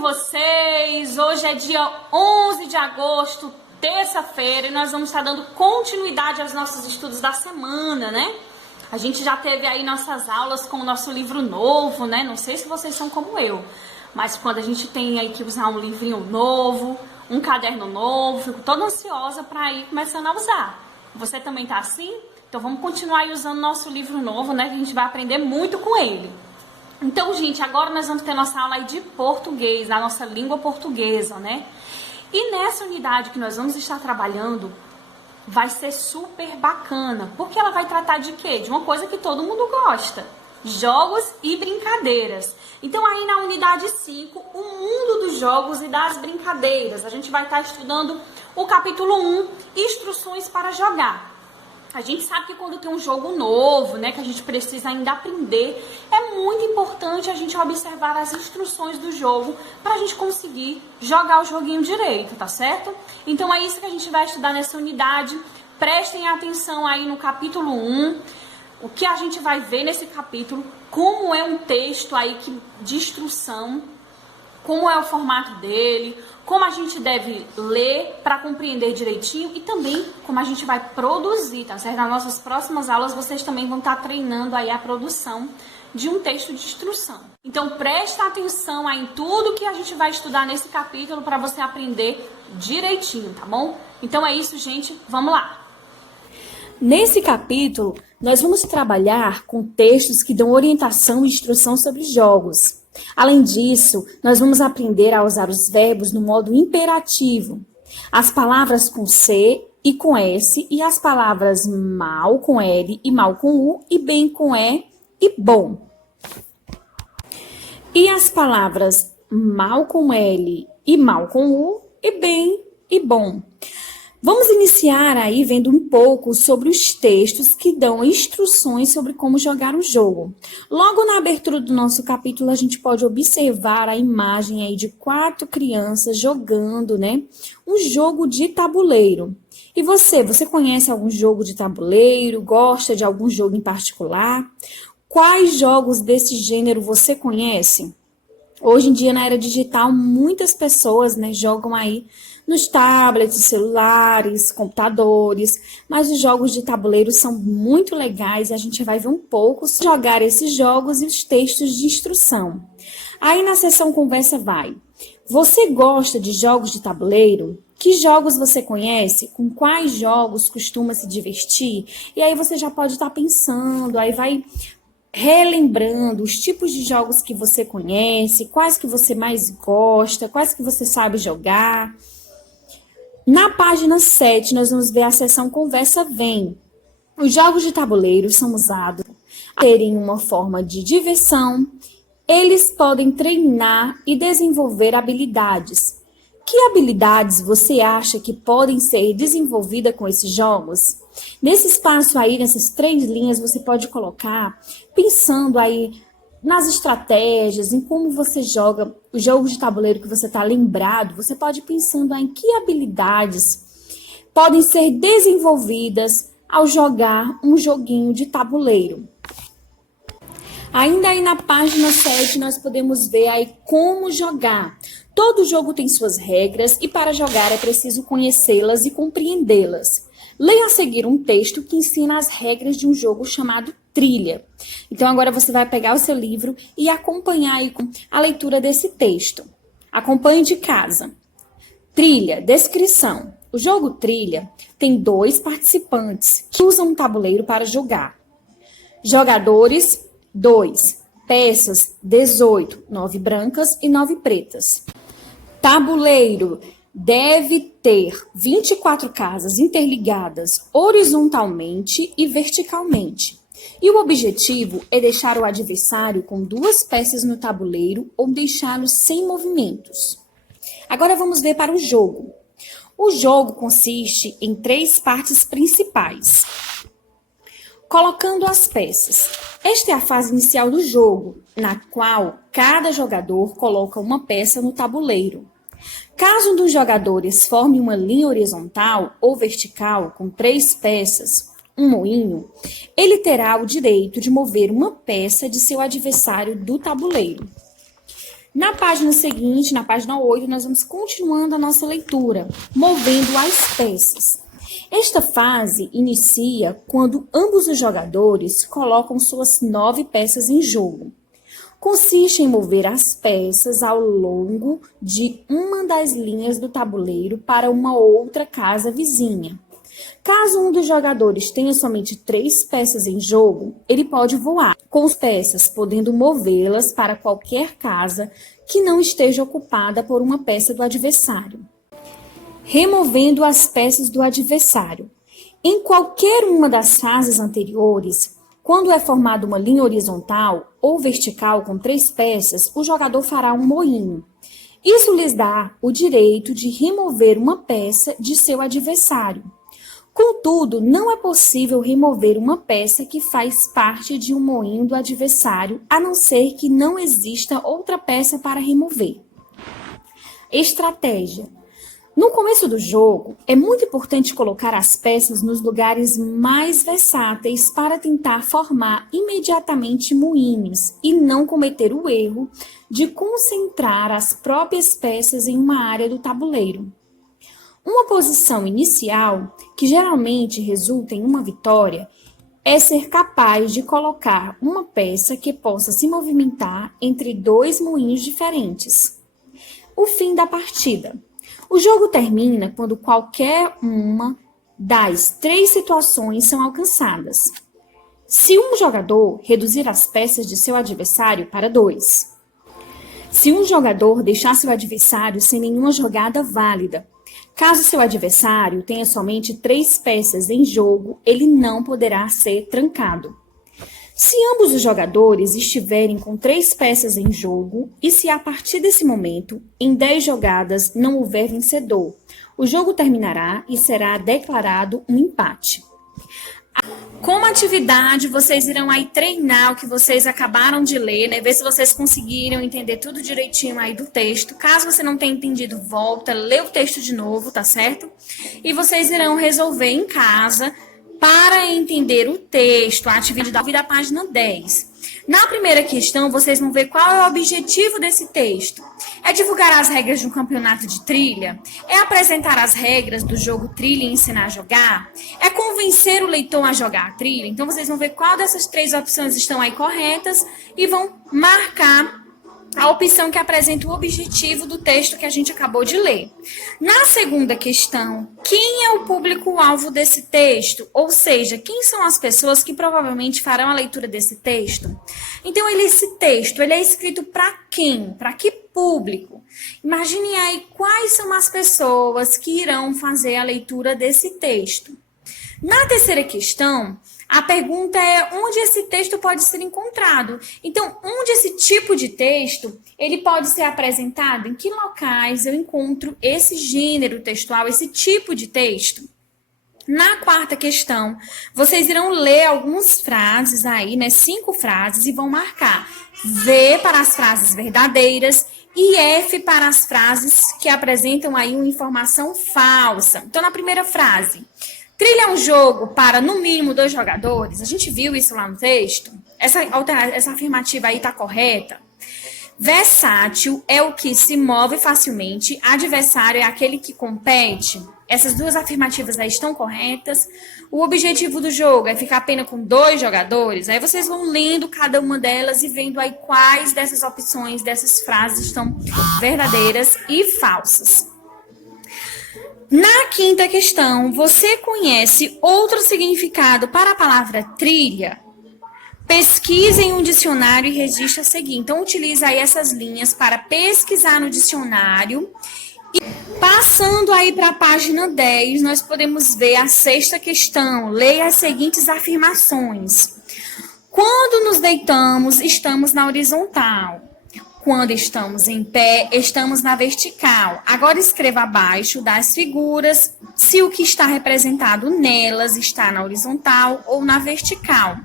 com vocês? Hoje é dia 11 de agosto, terça-feira, e nós vamos estar dando continuidade aos nossos estudos da semana, né? A gente já teve aí nossas aulas com o nosso livro novo, né? Não sei se vocês são como eu, mas quando a gente tem aí que usar um livrinho novo, um caderno novo, fico toda ansiosa para ir começando a usar. Você também tá assim? Então vamos continuar aí usando nosso livro novo, né? Que a gente vai aprender muito com ele. Então, gente, agora nós vamos ter nossa aula aí de português, da nossa língua portuguesa, né? E nessa unidade que nós vamos estar trabalhando, vai ser super bacana, porque ela vai tratar de quê? De uma coisa que todo mundo gosta, jogos e brincadeiras. Então, aí na unidade 5, o mundo dos jogos e das brincadeiras, a gente vai estar estudando o capítulo 1, instruções para jogar. A gente sabe que quando tem um jogo novo, né, que a gente precisa ainda aprender, é muito importante a gente observar as instruções do jogo para a gente conseguir jogar o joguinho direito, tá certo? Então é isso que a gente vai estudar nessa unidade. Prestem atenção aí no capítulo 1, o que a gente vai ver nesse capítulo, como é um texto aí de instrução, como é o formato dele, como a gente deve ler para compreender direitinho e também como a gente vai produzir, tá certo? Nas nossas próximas aulas vocês também vão estar treinando aí a produção de um texto de instrução. Então presta atenção aí em tudo que a gente vai estudar nesse capítulo para você aprender direitinho, tá bom? Então é isso, gente, vamos lá! Nesse capítulo, nós vamos trabalhar com textos que dão orientação e instrução sobre jogos. Além disso, nós vamos aprender a usar os verbos no modo imperativo, as palavras com C e com S, e as palavras mal com L e mal com U, e bem com E e bom. E as palavras mal com L e mal com U, e bem e bom. Vamos iniciar aí vendo um pouco sobre os textos que dão instruções sobre como jogar o jogo. Logo na abertura do nosso capítulo, a gente pode observar a imagem aí de 4 crianças jogando, né, um jogo de tabuleiro. E você conhece algum jogo de tabuleiro? Gosta de algum jogo em particular? Quais jogos desse gênero você conhece? Hoje em dia, na era digital, muitas pessoas, né, jogam aí nos tablets, celulares, computadores, mas os jogos de tabuleiro são muito legais e a gente vai ver um pouco sobre jogar esses jogos e os textos de instrução. Aí na seção Conversa vai. Você gosta de jogos de tabuleiro? Que jogos você conhece? Com quais jogos costuma se divertir? E aí você já pode estar pensando, aí vai relembrando os tipos de jogos que você conhece, quais que você mais gosta, quais que você sabe jogar. Na página 7, nós vamos ver a seção Conversa Vem. Os jogos de tabuleiro são usados a terem uma forma de diversão. Eles podem treinar e desenvolver habilidades. Que habilidades você acha que podem ser desenvolvidas com esses jogos? Nesse espaço aí, nessas 3 linhas, você pode colocar, pensando aí nas estratégias, em como você joga o jogo de tabuleiro que você está lembrado, você pode ir pensando em que habilidades podem ser desenvolvidas ao jogar um joguinho de tabuleiro. Ainda aí na página 7, nós podemos ver aí como jogar. Todo jogo tem suas regras e para jogar é preciso conhecê-las e compreendê-las. Leia a seguir um texto que ensina as regras de um jogo chamado Trilha. Então agora você vai pegar o seu livro e acompanhar aí a leitura desse texto. Acompanhe de casa. Trilha, descrição. O jogo Trilha tem 2 participantes que usam um tabuleiro para jogar. Jogadores, 2. Peças, 18, 9 brancas e 9 pretas. Tabuleiro deve ter 24 casas interligadas horizontalmente e verticalmente. E o objetivo é deixar o adversário com 2 peças no tabuleiro ou deixá-lo sem movimentos. Agora vamos ver para o jogo. O jogo consiste em 3 partes principais. Colocando as peças. Esta é a fase inicial do jogo, na qual cada jogador coloca uma peça no tabuleiro. Caso um dos jogadores forme uma linha horizontal ou vertical com 3 peças, um moinho, ele terá o direito de mover uma peça de seu adversário do tabuleiro. Na página seguinte, na página 8, nós vamos continuando a nossa leitura, movendo as peças. Esta fase inicia quando ambos os jogadores colocam suas 9 peças em jogo. Consiste em mover as peças ao longo de uma das linhas do tabuleiro para uma outra casa vizinha. Caso um dos jogadores tenha somente 3 peças em jogo, ele pode voar com as peças, podendo movê-las para qualquer casa que não esteja ocupada por uma peça do adversário. Removendo as peças do adversário. Em qualquer uma das fases anteriores, quando é formada uma linha horizontal ou vertical com 3 peças, o jogador fará um moinho. Isso lhes dá o direito de remover uma peça de seu adversário. Contudo, não é possível remover uma peça que faz parte de um moinho do adversário, a não ser que não exista outra peça para remover. Estratégia. No começo do jogo, é muito importante colocar as peças nos lugares mais versáteis para tentar formar imediatamente moinhos e não cometer o erro de concentrar as próprias peças em uma área do tabuleiro. Uma posição inicial, que geralmente resulta em uma vitória, é ser capaz de colocar uma peça que possa se movimentar entre 2 moinhos diferentes. O fim da partida. O jogo termina quando qualquer uma das 3 situações são alcançadas. Se um jogador reduzir as peças de seu adversário para 2. Se um jogador deixar seu adversário sem nenhuma jogada válida. Caso seu adversário tenha somente 3 peças em jogo, ele não poderá ser trancado. Se ambos os jogadores estiverem com 3 peças em jogo e se a partir desse momento, em 10 jogadas, não houver vencedor, o jogo terminará e será declarado um empate. Como atividade, vocês irão aí treinar o que vocês acabaram de ler, né? Ver se vocês conseguiram entender tudo direitinho aí do texto. Caso você não tenha entendido, volta, lê o texto de novo, tá certo? E vocês irão resolver em casa para entender o texto, a atividade da página 10. Na primeira questão, vocês vão ver qual é o objetivo desse texto. É divulgar as regras de um campeonato de trilha? É apresentar as regras do jogo trilha e ensinar a jogar? É convencer o leitor a jogar a trilha? Então, vocês vão ver qual dessas 3 opções estão aí corretas e vão marcar a opção que apresenta o objetivo do texto que a gente acabou de ler. Na segunda questão, quem é o público-alvo desse texto? Ou seja, quem são as pessoas que provavelmente farão a leitura desse texto? Então, esse texto ele é escrito para quem? Para que público? Imagine aí quais são as pessoas que irão fazer a leitura desse texto. Na terceira questão, a pergunta é onde esse texto pode ser encontrado. Então, onde esse tipo de texto ele pode ser apresentado? Em que locais eu encontro esse gênero textual, esse tipo de texto? Na quarta questão, vocês irão ler algumas frases aí, né? 5 frases e vão marcar V para as frases verdadeiras e F para as frases que apresentam aí uma informação falsa. Então, na primeira frase, trilha é um jogo para, no mínimo, 2 jogadores. A gente viu isso lá no texto. Essa afirmativa aí está correta. Versátil é o que se move facilmente. Adversário é aquele que compete. Essas 2 afirmativas aí estão corretas. O objetivo do jogo é ficar apenas com 2 jogadores. Aí vocês vão lendo cada uma delas e vendo aí quais dessas opções, dessas frases estão verdadeiras e falsas. Na quinta questão, você conhece outro significado para a palavra trilha? Pesquise em um dicionário e registre a seguir. Então, utilize aí essas linhas para pesquisar no dicionário. E passando aí para a página 10, nós podemos ver a sexta questão. Leia as seguintes afirmações. Quando nos deitamos, estamos na horizontal. Quando estamos em pé, estamos na vertical. Agora escreva abaixo das figuras se o que está representado nelas está na horizontal ou na vertical.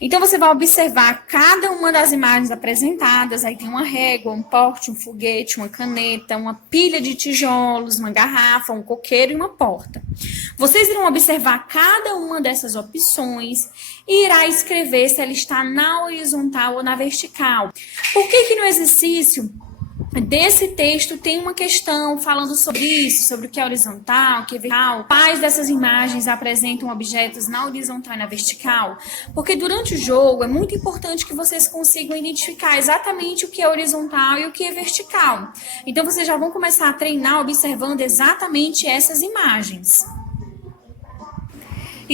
Então, você vai observar cada uma das imagens apresentadas. Aí tem uma régua, um pote, um foguete, uma caneta, uma pilha de tijolos, uma garrafa, um coqueiro e uma porta. Vocês irão observar cada uma dessas opções e irá escrever se ela está na horizontal ou na vertical. Por que no exercício desse texto tem uma questão falando sobre isso, sobre o que é horizontal, o que é vertical. Quais dessas imagens apresentam objetos na horizontal e na vertical? Porque durante o jogo é muito importante que vocês consigam identificar exatamente o que é horizontal e o que é vertical. Então vocês já vão começar a treinar observando exatamente essas imagens.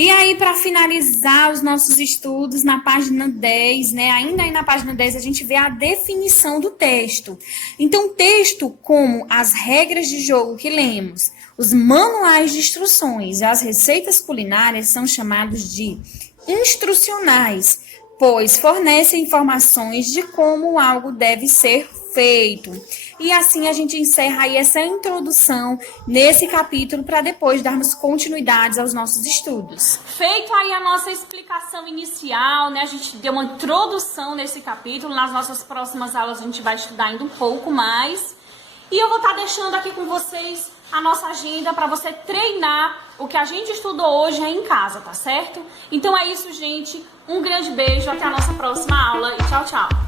E aí, para finalizar os nossos estudos, na página 10, né? Ainda aí na página 10, a gente vê a definição do texto. Então, texto como as regras de jogo que lemos, os manuais de instruções e as receitas culinárias são chamados de instrucionais, pois fornecem informações de como algo deve ser feito. E assim a gente encerra aí essa introdução nesse capítulo para depois darmos continuidades aos nossos estudos. Feito aí a nossa explicação inicial, né? A gente deu uma introdução nesse capítulo. Nas nossas próximas aulas a gente vai estudar ainda um pouco mais. E eu vou estar deixando aqui com vocês a nossa agenda para você treinar o que a gente estudou hoje aí em casa, tá certo? Então é isso, gente. Um grande beijo, até a nossa próxima aula e tchau, tchau.